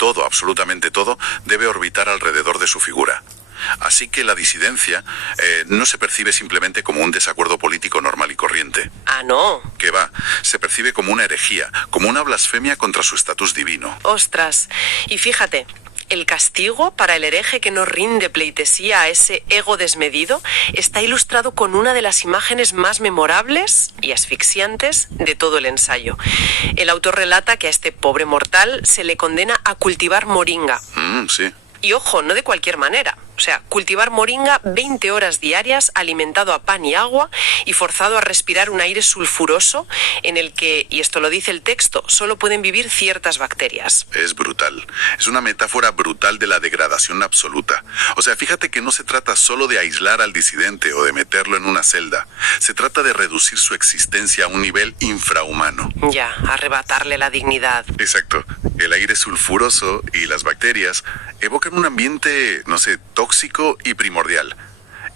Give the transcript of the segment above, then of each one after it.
todo, absolutamente todo, debe orbitar alrededor de su figura. Así que la disidencia no se percibe simplemente como un desacuerdo político normal y corriente. Ah, no. Que va, se percibe como una herejía, como una blasfemia contra su estatus divino. Ostras. Y fíjate, el castigo para el hereje que no rinde pleitesía a ese ego desmedido está ilustrado con una de las imágenes más memorables y asfixiantes de todo el ensayo. El autor relata que a este pobre mortal se le condena a cultivar moringa. Sí. Y ojo, no de cualquier manera. O sea, cultivar moringa 20 horas diarias, alimentado a pan y agua y forzado a respirar un aire sulfuroso en el que, y esto lo dice el texto, solo pueden vivir ciertas bacterias. Es brutal. Es una metáfora brutal de la degradación absoluta. O sea, fíjate que no se trata solo de aislar al disidente o de meterlo en una celda. Se trata de reducir su existencia a un nivel infrahumano. Ya, arrebatarle la dignidad. Exacto. El aire sulfuroso y las bacterias evocan un ambiente, no sé, tóxico y primordial.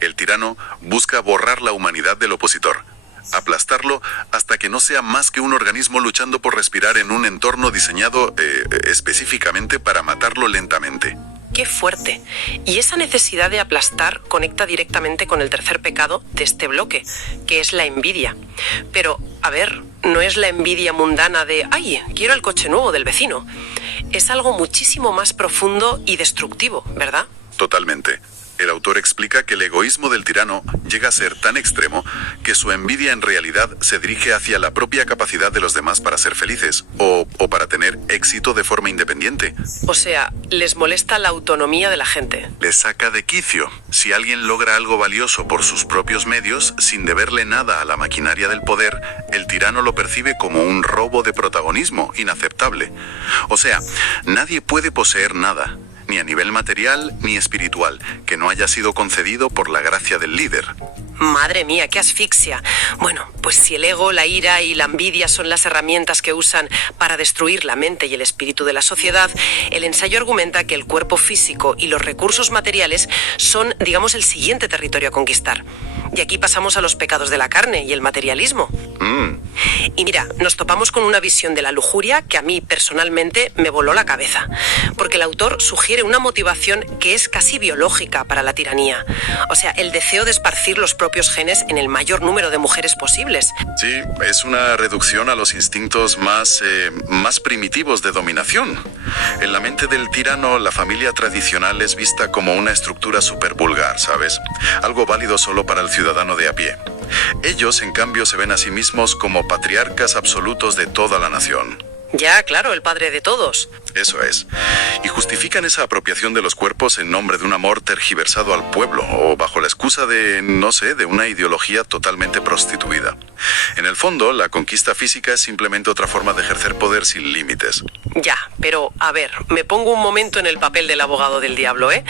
El tirano busca borrar la humanidad del opositor, aplastarlo hasta que no sea más que un organismo luchando por respirar en un entorno diseñado específicamente para matarlo lentamente. ¡Qué fuerte! Y esa necesidad de aplastar conecta directamente con el tercer pecado de este bloque, que es la envidia. Pero, a ver, no es la envidia mundana de ¡ay, quiero el coche nuevo del vecino! Es algo muchísimo más profundo y destructivo, ¿verdad? Totalmente. El autor explica que el egoísmo del tirano llega a ser tan extremo que su envidia en realidad se dirige hacia la propia capacidad de los demás para ser felices o para tener éxito de forma independiente. O sea, les molesta la autonomía de la gente. Les saca de quicio. Si alguien logra algo valioso por sus propios medios, sin deberle nada a la maquinaria del poder, el tirano lo percibe como un robo de protagonismo inaceptable. O sea, nadie puede poseer nada, ni a nivel material ni espiritual, que no haya sido concedido por la gracia del líder. Madre mía, qué asfixia. Bueno, pues si el ego, la ira y la envidia son las herramientas que usan para destruir la mente y el espíritu de la sociedad, el ensayo argumenta que el cuerpo físico y los recursos materiales son, digamos, el siguiente territorio a conquistar. Y aquí pasamos a los pecados de la carne y el materialismo. Y mira, nos topamos con una visión de la lujuria que a mí personalmente me voló la cabeza, porque el autor sugiere una motivación que es casi biológica para la tiranía. O sea, el deseo de esparcir los propios genes en el mayor número de mujeres posibles. Sí, es una reducción a los instintos más primitivos de dominación. En la mente del tirano, la familia tradicional es vista como una estructura súper vulgar, ¿sabes? Algo válido solo para el ciudadano de a pie. Ellos, en cambio, se ven a sí mismos como patriarcas absolutos de toda la nación. Ya, claro, el padre de todos. Eso es. Y justifican esa apropiación de los cuerpos en nombre de un amor tergiversado al pueblo o bajo la excusa de, no sé, de una ideología totalmente prostituida. En el fondo, la conquista física es simplemente otra forma de ejercer poder sin límites. Ya, pero a ver, me pongo un momento en el papel del abogado del diablo, ¿eh?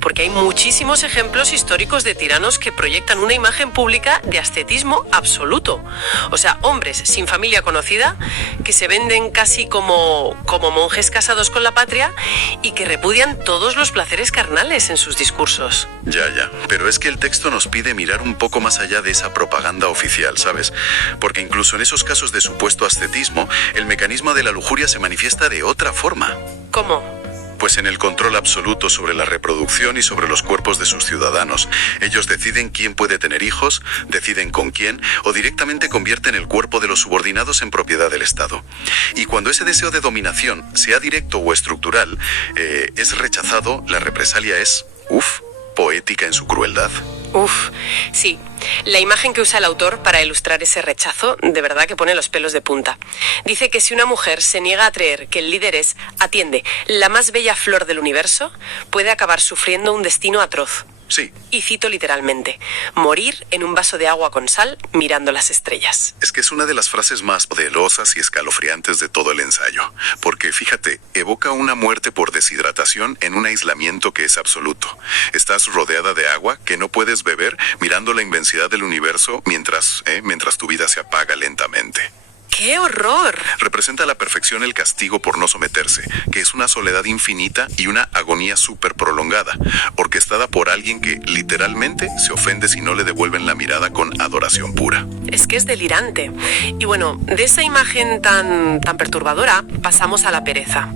Porque hay muchísimos ejemplos históricos de tiranos que proyectan una imagen pública de ascetismo absoluto. O sea, hombres sin familia conocida que se venden casi como monjes casados con la patria y que repudian todos los placeres carnales en sus discursos. Ya, pero es que el texto nos pide mirar un poco más allá de esa propaganda oficial, ¿sabes? Porque incluso en esos casos de supuesto ascetismo, el mecanismo de la lujuria se manifiesta de otra forma. ¿Cómo? Pues en el control absoluto sobre la reproducción y sobre los cuerpos de sus ciudadanos. Ellos deciden quién puede tener hijos, deciden con quién, o directamente convierten el cuerpo de los subordinados en propiedad del Estado. Y cuando ese deseo de dominación, sea directo o estructural, es rechazado, la represalia es, poética en su crueldad. Sí. La imagen que usa el autor para ilustrar ese rechazo, de verdad que pone los pelos de punta. Dice que si una mujer se niega a creer que el líder es, atiende, la más bella flor del universo, puede acabar sufriendo un destino atroz. Sí. Y cito literalmente, morir en un vaso de agua con sal mirando las estrellas. Es que es una de las frases más poderosas y escalofriantes de todo el ensayo, porque fíjate, evoca una muerte por deshidratación en un aislamiento que es absoluto. Estás rodeada de agua que no puedes beber mirando la inmensidad del universo mientras tu vida se apaga lentamente. ¡Qué horror! Representa a la perfección el castigo por no someterse, que es una soledad infinita y una agonía súper prolongada, orquestada por alguien que literalmente se ofende si no le devuelven la mirada con adoración pura. Es que es delirante. Y bueno, de esa imagen tan perturbadora pasamos a la pereza.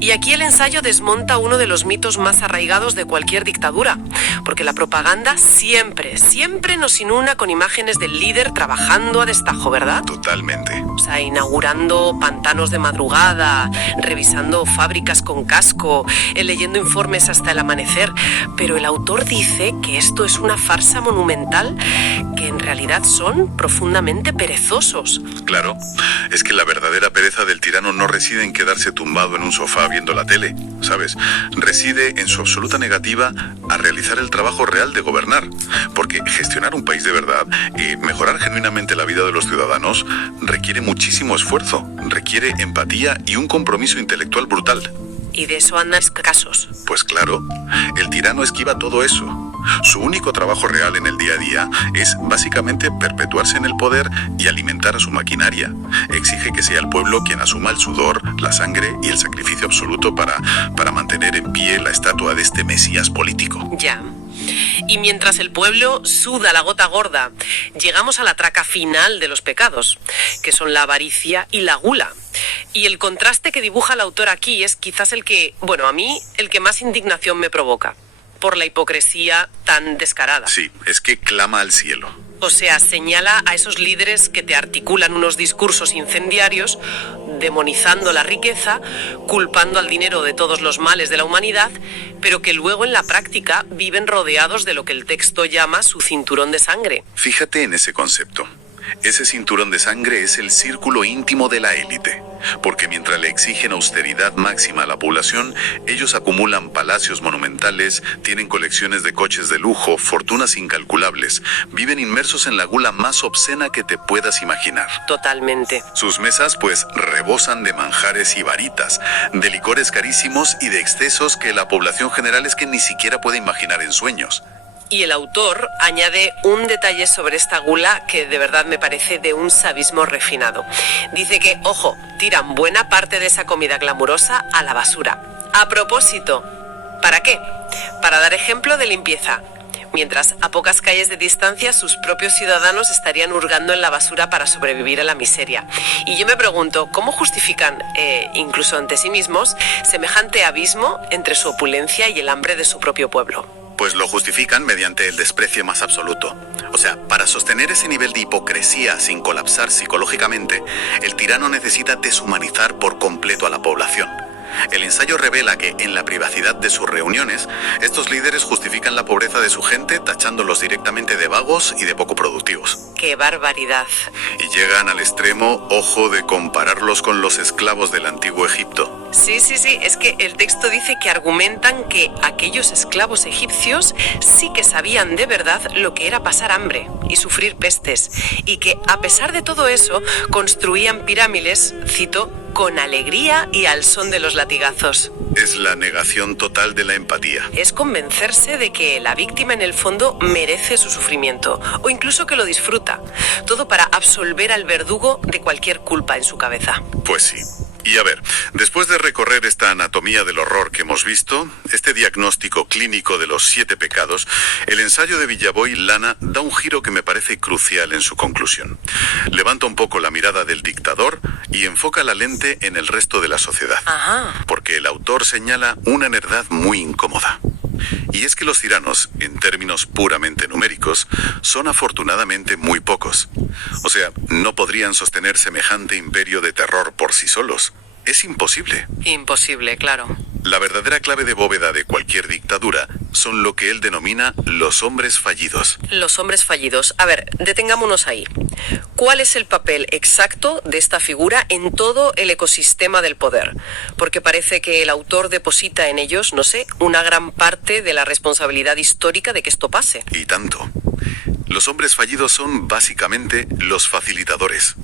Y aquí el ensayo desmonta uno de los mitos más arraigados de cualquier dictadura, porque la propaganda siempre nos inunda con imágenes del líder trabajando a destajo, ¿verdad? Totalmente. O sea, inaugurando pantanos de madrugada, revisando fábricas con casco, leyendo informes hasta el amanecer. Pero el autor dice que esto es una farsa monumental, que en realidad son profundamente perezosos. Claro, es que la verdadera pereza del tirano no reside en quedarse tumbado en un sofá viendo la tele, ¿sabes? Reside en su absoluta negativa a realizar el trabajo real de gobernar. Porque gestionar un país de verdad y mejorar genuinamente la vida de los ciudadanos requiere muchísimo esfuerzo, requiere empatía y un compromiso intelectual brutal. Y de eso andan escasos. Pues claro, el tirano esquiva todo eso. Su único trabajo real en el día a día es básicamente perpetuarse en el poder y alimentar a su maquinaria. Exige que sea el pueblo quien asuma el sudor, la sangre y el sacrificio absoluto para mantener en pie la estatua de este mesías político. Ya. Y mientras el pueblo suda la gota gorda, llegamos a la traca final de los pecados, que son la avaricia y la gula. Y el contraste que dibuja el autor aquí es quizás el que, bueno, a mí, el que más indignación me provoca, por la hipocresía tan descarada. Sí, es que clama al cielo. O sea, señala a esos líderes que te articulan unos discursos incendiarios, demonizando la riqueza, culpando al dinero de todos los males de la humanidad, pero que luego en la práctica viven rodeados de lo que el texto llama su cinturón de sangre. Fíjate en ese concepto. Ese cinturón de sangre es el círculo íntimo de la élite, porque mientras le exigen austeridad máxima a la población, ellos acumulan palacios monumentales, tienen colecciones de coches de lujo, fortunas incalculables, viven inmersos en la gula más obscena que te puedas imaginar. Totalmente. Sus mesas pues rebosan de manjares y varitas, de licores carísimos y de excesos que la población general es que ni siquiera puede imaginar en sueños. Y el autor añade un detalle sobre esta gula que de verdad me parece de un sadismo refinado. Dice que, ojo, tiran buena parte de esa comida glamurosa a la basura. A propósito, ¿para qué? Para dar ejemplo de limpieza. Mientras a pocas calles de distancia sus propios ciudadanos estarían hurgando en la basura para sobrevivir a la miseria. Y yo me pregunto, ¿cómo justifican, incluso ante sí mismos, semejante abismo entre su opulencia y el hambre de su propio pueblo? Pues lo justifican mediante el desprecio más absoluto. O sea, para sostener ese nivel de hipocresía sin colapsar psicológicamente, el tirano necesita deshumanizar por completo a la población. El ensayo revela que, en la privacidad de sus reuniones, estos líderes justifican la pobreza de su gente tachándolos directamente de vagos y de poco productivos. ¡Qué barbaridad! Y llegan al extremo, ojo, de compararlos con los esclavos del antiguo Egipto. Sí, es que el texto dice que argumentan que aquellos esclavos egipcios sí que sabían de verdad lo que era pasar hambre y sufrir pestes, y que a pesar de todo eso construían pirámides, cito, con alegría y al son de los latigazos. Es la negación total de la empatía. Es convencerse de que la víctima en el fondo merece su sufrimiento, o incluso que lo disfruta. Todo para absolver al verdugo de cualquier culpa en su cabeza. Pues sí. Y a ver, después de recorrer esta anatomía del horror que hemos visto, este diagnóstico clínico de los 7 pecados, el ensayo de Villaboy Lana da un giro que me parece crucial en su conclusión. Levanta un poco la mirada del dictador y enfoca la lente en el resto de la sociedad. Ajá. Porque el autor señala una verdad muy incómoda. Y es que los tiranos, en términos puramente numéricos, son afortunadamente muy pocos. O sea, no podrían sostener semejante imperio de terror por sí solos. Es imposible. Imposible, claro. La verdadera clave de bóveda de cualquier dictadura son lo que él denomina los hombres fallidos. Los hombres fallidos. A ver, detengámonos ahí. ¿Cuál es el papel exacto de esta figura en todo el ecosistema del poder? Porque parece que el autor deposita en ellos, no sé, una gran parte de la responsabilidad histórica de que esto pase. Y tanto. Los hombres fallidos son básicamente los facilitadores.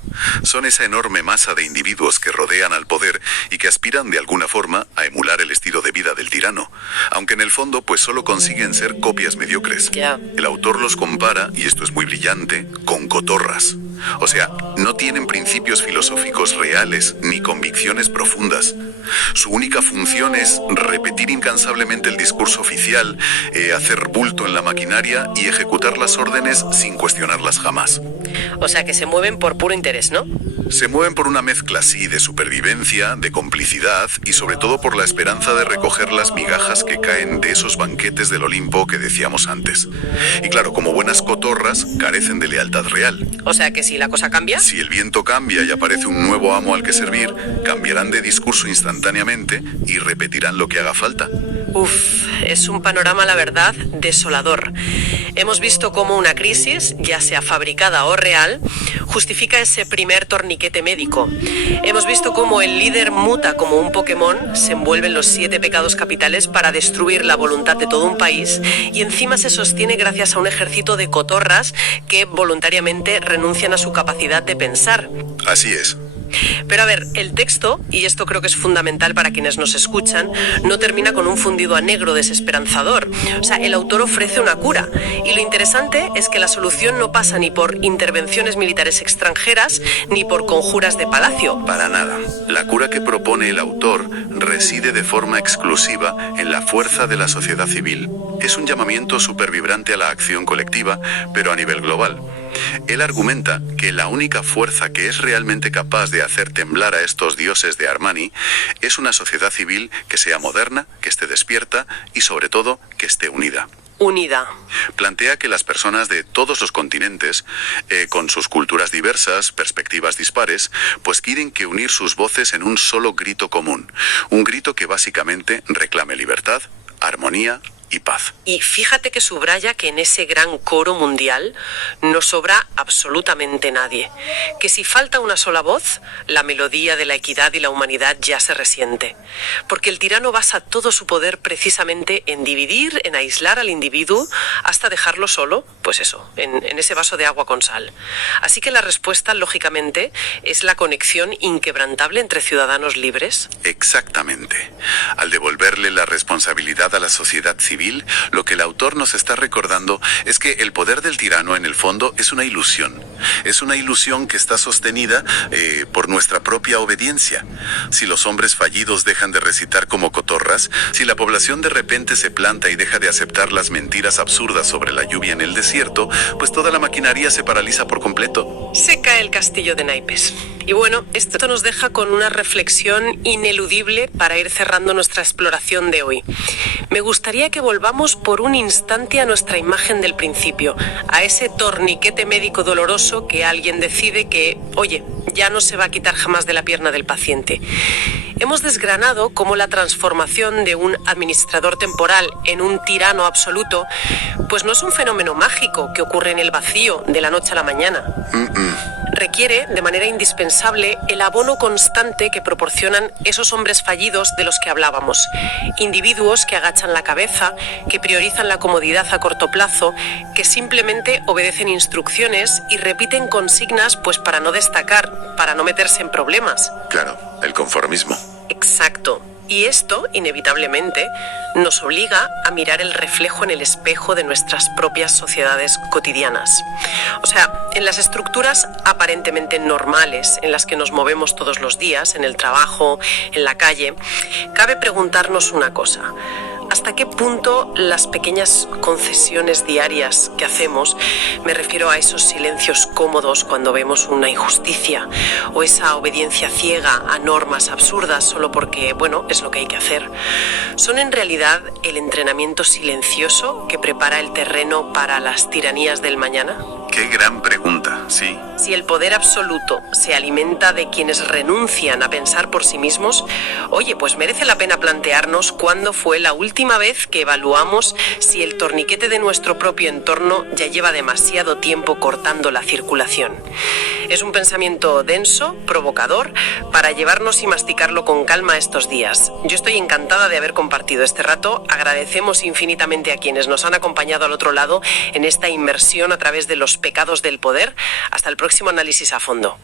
Son esa enorme masa de individuos que rodean al poder y que aspiran de alguna forma a emular el estilo de vida del tirano, aunque en el fondo pues solo consiguen ser copias mediocres. Ya. El autor los compara, y esto es muy brillante, con cotorras. O sea, no tienen principios filosóficos reales ni convicciones profundas. Su única función es repetir incansablemente el discurso oficial, hacer bulto en la maquinaria y ejecutar las órdenes sin cuestionarlas jamás. O sea, que se mueven por puro interés, ¿no? Se mueven por una mezcla así de supervivencia, de complicidad y sobre todo por la esperanza de recoger las migajas que caen de esos banquetes del Olimpo que decíamos antes. Y claro, como buenas cotorras, carecen de lealtad real. O sea, que si la cosa cambia... Si el viento cambia y aparece un nuevo amo al que servir, cambiarán de discurso instantáneamente y repetirán lo que haga falta. Uf, es un panorama, la verdad, desolador. Hemos visto cómo una crisis, ya sea fabricada o real, justifica ese primer torniquete médico. Hemos visto cómo el líder muta como un Pokémon, se envuelve en los 7 pecados capitales para destruir la voluntad de todo un país y encima se sostiene gracias a un ejército de cotorras que voluntariamente renuncian a su capacidad de pensar. Así es. Pero a ver, el texto, y esto creo que es fundamental para quienes nos escuchan, no termina con un fundido a negro desesperanzador. O sea, el autor ofrece una cura. Y lo interesante es que la solución no pasa ni por intervenciones militares extranjeras ni por conjuras de palacio. Para nada. La cura que propone el autor reside de forma exclusiva en la fuerza de la sociedad civil. Es un llamamiento supervibrante a la acción colectiva, pero a nivel global. Él argumenta que la única fuerza que es realmente capaz de hacer temblar a estos dioses de Armani es una sociedad civil que sea moderna, que esté despierta y sobre todo que esté unida. Unida. Plantea que las personas de todos los continentes, con sus culturas diversas, perspectivas dispares, pues quieren que unir sus voces en un solo grito común. Un grito que básicamente reclame libertad, armonía y paz. Y fíjate que subraya que en ese gran coro mundial no sobra absolutamente nadie. Que si falta una sola voz, la melodía de la equidad y la humanidad ya se resiente. Porque el tirano basa todo su poder precisamente en dividir, en aislar al individuo, hasta dejarlo solo, pues eso, en ese vaso de agua con sal. Así que la respuesta, lógicamente, es la conexión inquebrantable entre ciudadanos libres. Exactamente. Al devolverle la responsabilidad a la sociedad civil, lo que el autor nos está recordando es que el poder del tirano en el fondo es una ilusión. Es una ilusión que está sostenida por nuestra propia obediencia. Si los hombres fallidos dejan de recitar como cotorras, si la población de repente se planta y deja de aceptar las mentiras absurdas sobre la lluvia en el desierto, pues toda la maquinaria se paraliza por completo. Se cae el castillo de naipes. Y bueno, esto nos deja con una reflexión ineludible para ir cerrando nuestra exploración de hoy. Me gustaría que volvamos por un instante a nuestra imagen del principio, a ese torniquete médico doloroso que alguien decide que, oye, ya no se va a quitar jamás de la pierna del paciente. Hemos desgranado cómo la transformación de un administrador temporal en un tirano absoluto, pues no es un fenómeno mágico que ocurre en el vacío de la noche a la mañana. Requiere, de manera indispensable, el abono constante que proporcionan esos hombres fallidos de los que hablábamos. Individuos que agachan la cabeza, que priorizan la comodidad a corto plazo, que simplemente obedecen instrucciones y repiten consignas pues para no destacar, para no meterse en problemas. Claro, el conformismo. Exacto. Y esto, inevitablemente, nos obliga a mirar el reflejo en el espejo de nuestras propias sociedades cotidianas. O sea, en las estructuras aparentemente normales en las que nos movemos todos los días, en el trabajo, en la calle, cabe preguntarnos una cosa. ¿Hasta qué punto las pequeñas concesiones diarias que hacemos, me refiero a esos silencios cómodos cuando vemos una injusticia o esa obediencia ciega a normas absurdas solo porque, bueno, es lo que hay que hacer, son en realidad el entrenamiento silencioso que prepara el terreno para las tiranías del mañana? Qué gran pregunta, sí. Si el poder absoluto se alimenta de quienes renuncian a pensar por sí mismos, oye, pues merece la pena plantearnos cuándo fue la última vez que evaluamos si el torniquete de nuestro propio entorno ya lleva demasiado tiempo cortando la circulación. Es un pensamiento denso, provocador, para llevarnos y masticarlo con calma estos días. Yo estoy encantada de haber compartido este rato. Agradecemos infinitamente a quienes nos han acompañado al otro lado en esta inmersión a través de los pecados del poder. Hasta el próximo análisis a fondo.